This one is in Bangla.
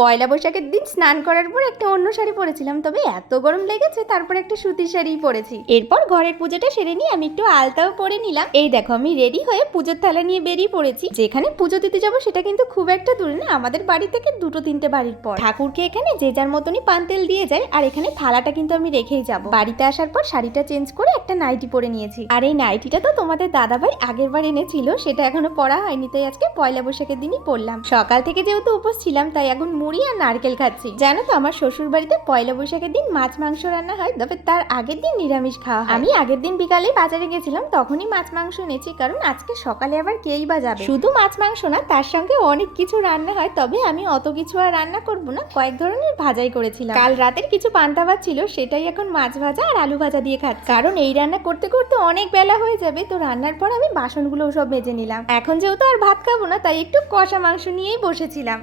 পয়লা বৈশাখের দিন স্নান করার পর একটা অন্য শাড়ি পরেছিলাম, তবে এত গরম লেগেছে তারপর একটা সুতির শাড়িই পরেছি। এরপর ঘরের পুজোটা সেরে নিয়ে আমি একটু আলতাও পরে নিলাম। এই দেখো আমি রেডি হয়ে পুজোর থালা নিয়ে বেরিয়ে পড়েছি। যেখানে পুজো দিতে যাবো সেটা কিন্তু খুব একটা দূরে না, আমাদের বাড়ি থেকে 2-3টে বাড়ির পর। ঠাকুরকে এখানে যে যার মতনই পান তেল দিয়ে যায়, আর এখানে থালাটা কিন্তু আমি রেখেই যাব। বাড়িতে আসার পর শাড়িটা চেঞ্জ করে একটা নাইটি পরে নিয়েছি। আর এই নাইটিটা তো তোমাদের দাদাভাই আগের বার এনেছিল, সেটা এখনো পরা হয়নি, তাই আজকে পয়লা বৈশাখের দিনই পরলাম। সকাল থেকে যেহেতু উপোস ছিলাম তাই এখন মুড়ি আর নারকেল খাচ্ছি। জানো তো আমার শ্বশুর বাড়িতে পয়লা বৈশাখের দিন মাছ মাংস রান্না হয়, তবে তার আগের দিন নিরামিষ খাওয়া হয়। আমি আগের দিন বিকালে বাজারে গেছিলাম, তখনই মাছ মাংস এনেছি, কারণ আজকে সকালে আবার কেই বা যাবে। শুধু মাছ মাংস না, তার সঙ্গে অনেক কিছু রান্না হয়, তবে আমি অত কিছু আর রান্না করব না, কয়েক ধরনের ভাজাই করেছিলাম। কাল রাতের কিছু পান্তা ভাত ছিল, সেটাই এখন মাছ ভাজা আর আলু ভাজা দিয়ে খাচ্ছি। কারণ এই রান্না করতে করতে অনেক বেলা হয়ে যাবে, তো রান্নার পর আমি বাসনগুলো সব মেজে নিলাম। এখন যেহেতু আর ভাত খাবো না, তাই একটু কষা মাংস নিয়েই বসেছিলাম।